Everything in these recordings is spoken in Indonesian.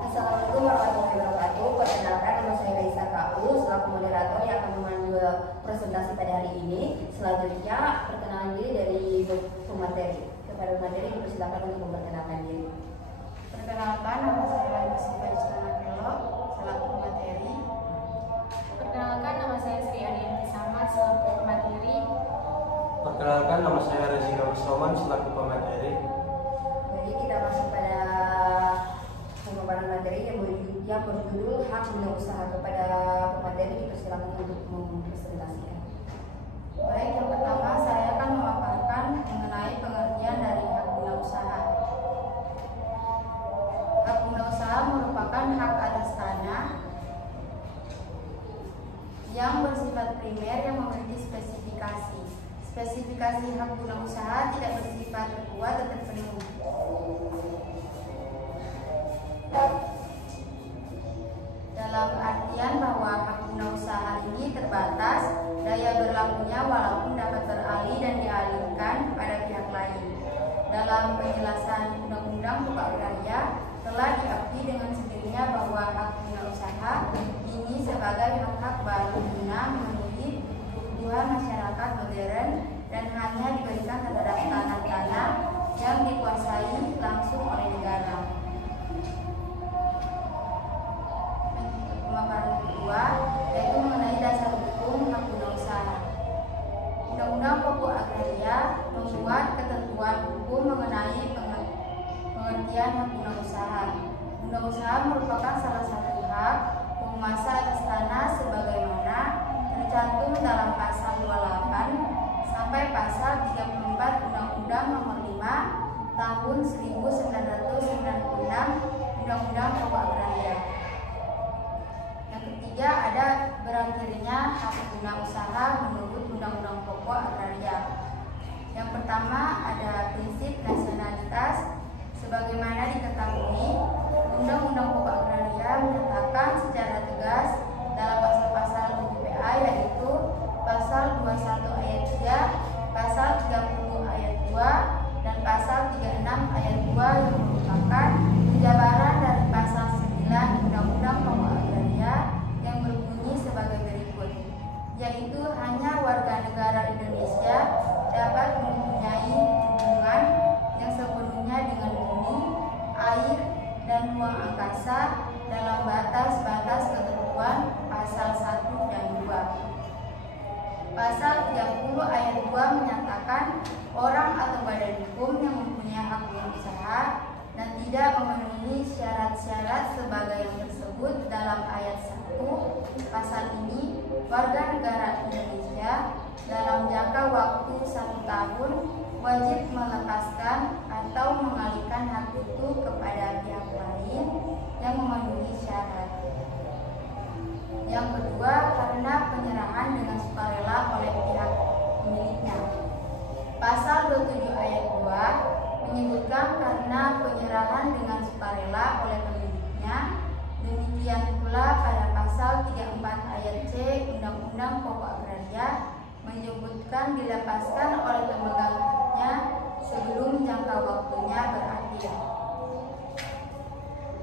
Assalamualaikum warahmatullahi wabarakatuh. Perkenalkan, nama saya Raisa KU selaku moderator yang akan memandu presentasi pada hari ini. Selanjutnya perkenalan diri dari pemateri. Kepada pemateri dipersilakan untuk memperkenalkan diri. Perkenalkan, nama saya Yusuf Istana Kelo selaku pemateri. Perkenalkan, nama saya Sri Ariyanti Samad selaku pemateri. Perkenalkan, nama saya Rezina Musroman selaku pemateri. Jadi kita masuk pada pemaparan materi yang berjudul hak guna usaha. Kepada pemateri dipersilakan untuk mempresentasikan. Baik, yang pertama saya akan memaparkan mengenai pengertian dari hak guna usaha. Hak guna usaha merupakan hak atas tanah yang bersifat primer yang memiliki spesifikasi. Spesifikasi hak guna usaha tidak bersifat terkuat atau terpenuhi. Dalam artian bahwa hak guna usaha ini terbatas daya berlakunya walaupun dapat beralih dan dialihkan kepada pihak lain. Dalam penjelasan Undang-Undang Pokok Agraria telah diakui dengan sendirinya bahwa hak guna usaha ini sebagai hak-hak baru guna memenuhi kebutuhan masyarakat modern dan hanya diberikan terhadap tanah-tanah yang dikuasai langsung oleh negara. Pemaparan kedua yaitu mengenai dasar hukum hak guna usaha. Undang-Undang Pokok Agraria membuat ketentuan hukum mengenai pengertian hak guna usaha. Guna usaha merupakan salah satu hak penguasa atas tanah sebagaimana tercantum dalam pasal 28 sampai pasal 34 Undang-Undang Nomor 5 Tahun 1996 Undang-Undang Pokok Agraria. Yang ketiga ada berakhirnya hak guna usaha menurut Undang-Undang Pokok Agraria. Yang pertama ada prinsip nasionalitas. Sebagaimana diketahui, Undang-Undang Pokok Agraria menyatakan secara tegas dalam pasal-pasal UPA yaitu pasal 21 ayat 3, pasal 30 ayat 2, dan pasal 36 ayat 2 yang merupakan penjabaran dari pasal 9 Undang-Undang Pokok Agraria yang berbunyi sebagai berikut, yaitu hanya warga negara Indonesia dapat mempunyai hubungan yang sepenuhnya dengan bumi, air, dan ruang angkasa dalam batas-batas ketentuan pasal 1 dan 2. Pasal 30 ayat 2 menyatakan orang atau badan hukum yang mempunyai hak guna usaha dan tidak memenuhi syarat-syarat sebagai yang tersebut dalam ayat 1 pasal ini, warga negara Indonesia dalam jangka waktu 1 tahun wajib melepaskan atau mengalihkan hak itu kepada pihak lain yang memenuhi syarat. Yang kedua, karena penyerahan dengan sukarela oleh pihak pemiliknya. Pasal 27 ayat 2 menyebutkan karena penyerahan dengan sukarela oleh pemiliknya. Demikian pula pada pasal 34 ayat C Undang-Undang Pokok Agraria menyebutkan dilepaskan oleh pemegang haknya sebelum jangka waktunya berakhir.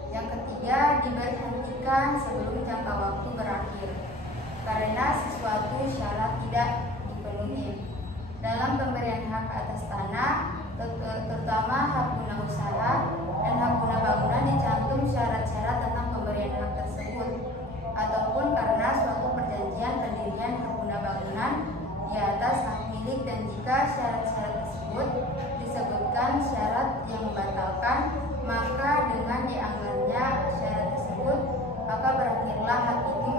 Yang ketiga, diberhentikan sebelum jangka waktu berakhir karena sesuatu syarat tidak dipenuhi. Dalam pemberian hak atas tanah, terutama hak guna usaha dan hak guna bangunan dicantum syarat-syarat tentang pemberian hak tersebut, ataupun karena suatu perjanjian pendirian hak guna bangunan di atas hak milik, dan jika syarat-syarat tersebut disebutkan syarat yang membatalkan, maka dengan dianggarnya syarat tersebut maka berakhirlah hak itu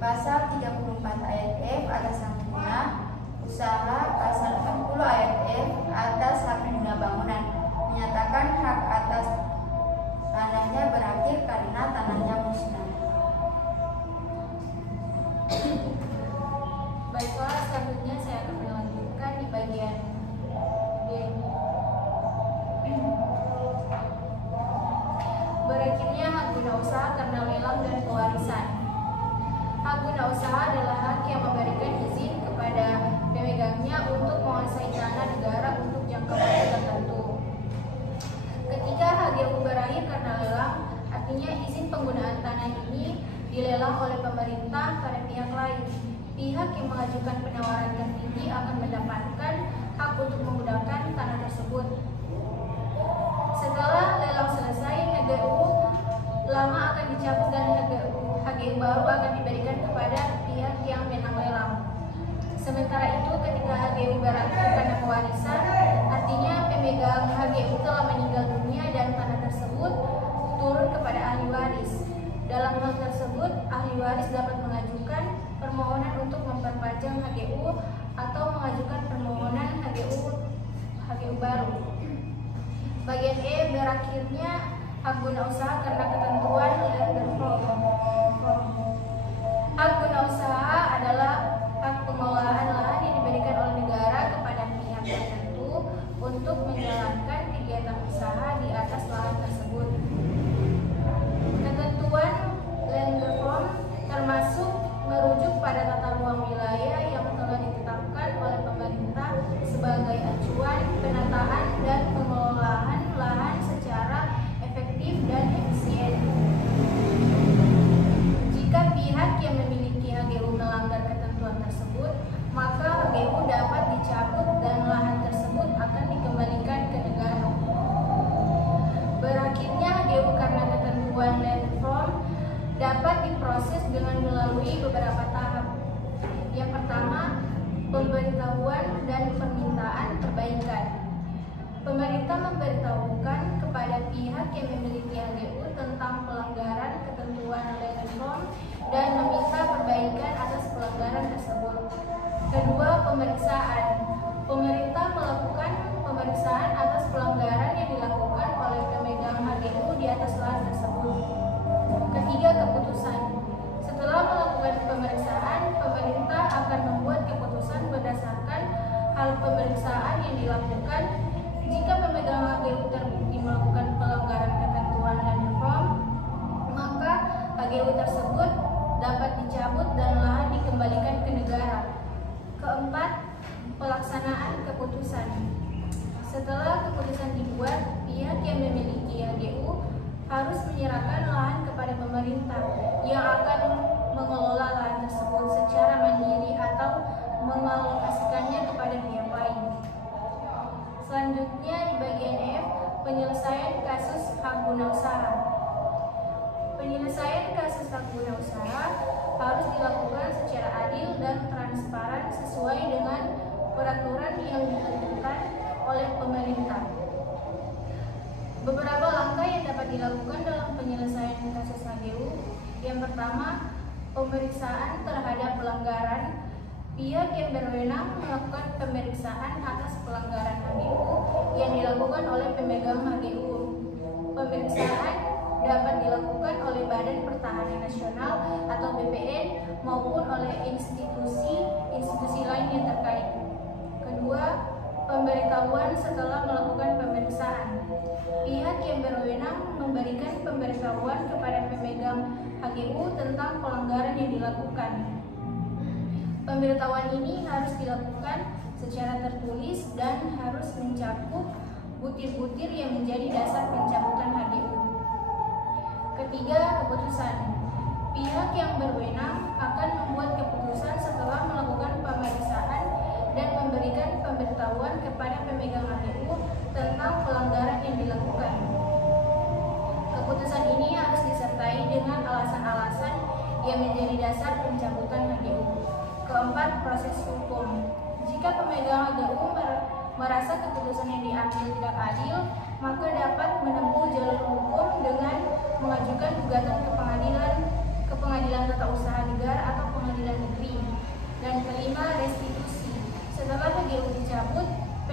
Pasal 34 ayat F atas hak guna usaha, pasal 40 ayat F atas hak guna bangunan menyatakan hak atas tanahnya berakhir karena tanahnya musnah. Baiklah, selanjutnya saya akan melanjutkan di bagian D. Berakhirnya hak guna usaha karena lelang dan pewarisan. Hak guna usaha adalah hak yang memberikan izin kepada pemegangnya untuk menguasai tanah negara untuk jangka waktu tertentu. Ketika HGU berakhir karena lelang, artinya izin penggunaan tanah ini dilelang oleh pemerintah pada pihak lain. Pihak yang mengajukan penawaran tertinggi akan mendapatkan hak untuk menggunakan tanah tersebut. Setelah lelang selesai, HGU lama akan dicabut dan HGU baru akan diberikan kepada pihak yang menang lelang. Sementara itu, ketika HGU berakhir karena pewarisan, artinya pemegang HGU telah meninggal dunia dan tanah tersebut turun kepada ahli waris. Dalam hal tersebut, ahli waris dapat mengajukan permohonan untuk memperpanjang HGU atau mengajukan permohonan HGU baru. Bagian E, berakhirnya hak guna usaha karena ketentuan Land. Hak guna usaha adalah hak pengelolaan lahan yang diberikan oleh negara kepada pihak tertentu untuk menjalankan kegiatan usaha di atas lahan tersebut. Ketentuan Land Reform termasuk merujuk pada tata ruang wilayah yang telah ditetapkan oleh pemerintah sebagai acuan penataan dan pengelolaan lahan secara efektif dan efisien. Jika pihak yang memiliki HGU melanggar ketentuan tersebut, maka HGU dapat dicabut dan lahan tersebut akan dikembalikan ke negara. Berakhirnya HGU karena ketentuan Land Reform dapat diproses dengan melalui beberapa tahap. Yang pertama, pemberitahuan dan permintaan perbaikan. Pemerintah memberitahukan kepada pihak yang memiliki HGU tentang pelanggaran ketentuan Land Reform dan meminta perbaikan atas pelanggaran tersebut. Kedua, pemeriksaan. Pemerintah melakukan pemeriksaan atas pelanggaran yang dilakukan oleh pemegang HGU di atas lahan tersebut. Ketiga, keputusan. Setelah melakukan pemeriksaan, pemerintah akan membuat keputusan berdasarkan hal pemeriksaan yang dilakukan. Jika pemegang HGU terbukti melakukan pelanggaran ketentuan Land Reform, maka HGU tersebut dapat dicabut dan lahan dikembalikan ke negara. Keempat, pelaksanaan keputusan. Setelah keputusan dibuat, pihak yang memiliki HGU harus menyerahkan lahan kepada pemerintah yang akan mengelola lahan tersebut secara mandiri atau mengalokasikannya kepada pihak lain. Selanjutnya di bagian F, penyelesaian kasus hak guna usaha. Penyelesaian kasus hak guna usaha harus dilakukan secara adil dan transparan sesuai dengan peraturan yang ditentukan oleh pemerintah. Beberapa langkah yang dapat dilakukan dalam penyelesaian kasus HGU. Yang pertama, pemeriksaan terhadap pelanggaran. Pihak yang berwenang melakukan pemeriksaan atas pelanggaran HGU yang dilakukan oleh pemegang HGU. Pemeriksaan dapat dilakukan oleh Badan Pertahanan Nasional atau BPN maupun oleh institusi lain yang terkait. Kedua, pemberitahuan setelah melakukan pemeriksaan. Pihak yang berwenang memberikan pemberitahuan kepada pemegang HGU tentang pelanggaran yang dilakukan. Pemberitahuan ini harus dilakukan secara tertulis dan harus mencakup butir-butir yang menjadi dasar pencabutan HGU. Ketiga, keputusan. Pihak yang berwenang akan membuat keputusan setelah melakukan pemeriksaan dan memberikan pemberitahuan kepada pemegang HGU tentang pelanggaran yang dilakukan. Keputusan ini harus disertai dengan alasan-alasan yang menjadi dasar pencabutan HGU. Keempat, proses hukum. Jika pemegang HGU merasa keputusan yang diambil tidak adil, maka dapat menempuh jalur hukum dengan mengajukan gugatan ke pengadilan tata usaha negara atau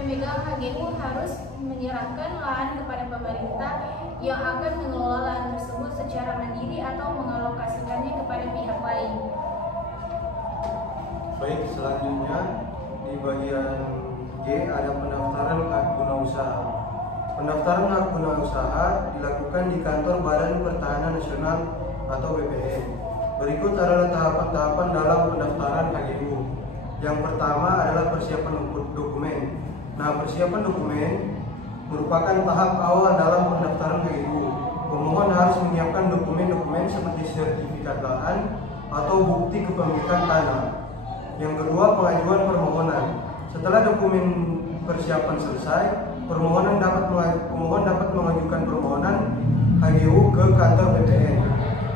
pemegang HGU harus menyerahkan lahan kepada pemerintah yang akan mengelola lahan tersebut secara mandiri atau mengalokasikannya kepada pihak lain. Baik, selanjutnya di bagian G ada pendaftaran hak guna usaha. Pendaftaran hak guna usaha dilakukan di kantor Badan Pertanahan Nasional atau BPN. Berikut adalah tahapan-tahapan dalam pendaftaran HGU. Yang pertama adalah persiapan dokumen. Nah, persiapan dokumen merupakan tahap awal dalam pendaftaran HGU. Pemohon harus menyiapkan dokumen-dokumen seperti sertifikat lahan atau bukti kepemilikan tanah. Yang kedua, pengajuan permohonan. Setelah dokumen persiapan selesai, pemohon dapat mengajukan permohonan HGU ke kantor BPN.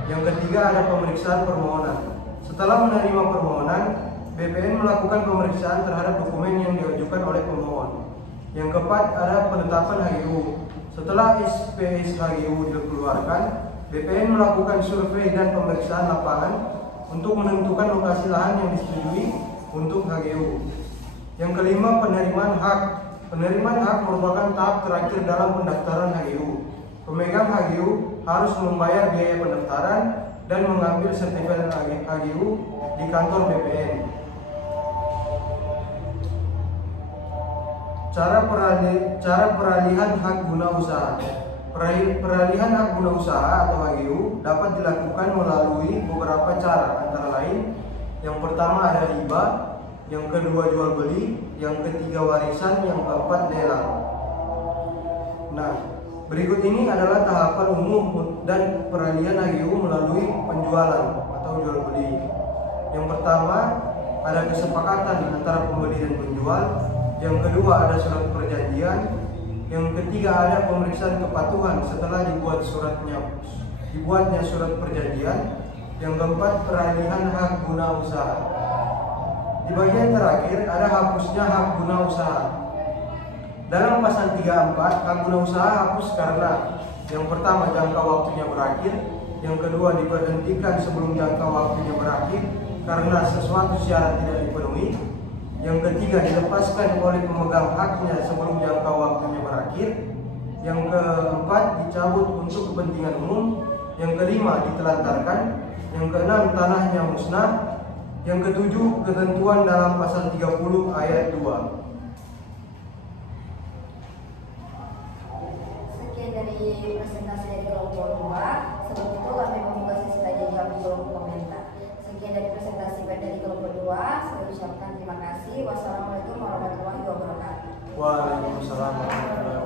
Yang ketiga, ada pemeriksaan permohonan. Setelah menerima permohonan, BPN melakukan pemeriksaan terhadap dokumen yang diajukan oleh pemohon. Yang keempat, ada penetapan HGU. Setelah SPS HGU dikeluarkan, BPN melakukan survei dan pemeriksaan lapangan untuk menentukan lokasi lahan yang disetujui untuk HGU. Yang kelima, penerimaan hak. Penerimaan hak merupakan tahap terakhir dalam pendaftaran HGU. Pemegang HGU harus membayar biaya pendaftaran dan mengambil sertifikat HGU di kantor BPN. Cara peralihan hak guna usaha. Peralihan hak guna usaha atau HGU dapat dilakukan melalui beberapa cara, antara lain yang pertama ada hibah, yang kedua jual beli, yang ketiga warisan, yang keempat lelang. Nah, berikut ini adalah tahapan umum dan peralihan HGU melalui penjualan atau jual beli. Yang pertama ada kesepakatan antara pembeli dan penjual. Yang kedua ada surat perjanjian. Yang ketiga ada pemeriksaan kepatuhan setelah dibuatnya surat perjanjian. Yang keempat, peralihan hak guna usaha. Di bagian terakhir ada hapusnya hak guna usaha. Dalam pasal 34, hak guna usaha hapus karena yang pertama jangka waktunya berakhir, yang kedua diberhentikan sebelum jangka waktunya berakhir karena sesuatu syarat tidak dipenuhi, yang ketiga dilepaskan oleh pemegang haknya sebelum jangka waktunya berakhir, yang keempat dicabut untuk kepentingan umum, yang kelima ditelantarkan, yang keenam tanahnya musnah, yang ketujuh ketentuan dalam pasal 30 ayat 2. Sekian dari presentasi dari kelompok 2. Sebelum itu kami membuka sesi tanya jawab di kolom komentar. Sekian dari presentasi dari kelompok 2. Saya ucapkan terima kasih. Wassalamualaikum warahmatullahi wabarakatuh. Waalaikumsalam warahmatullahi wabarakatuh.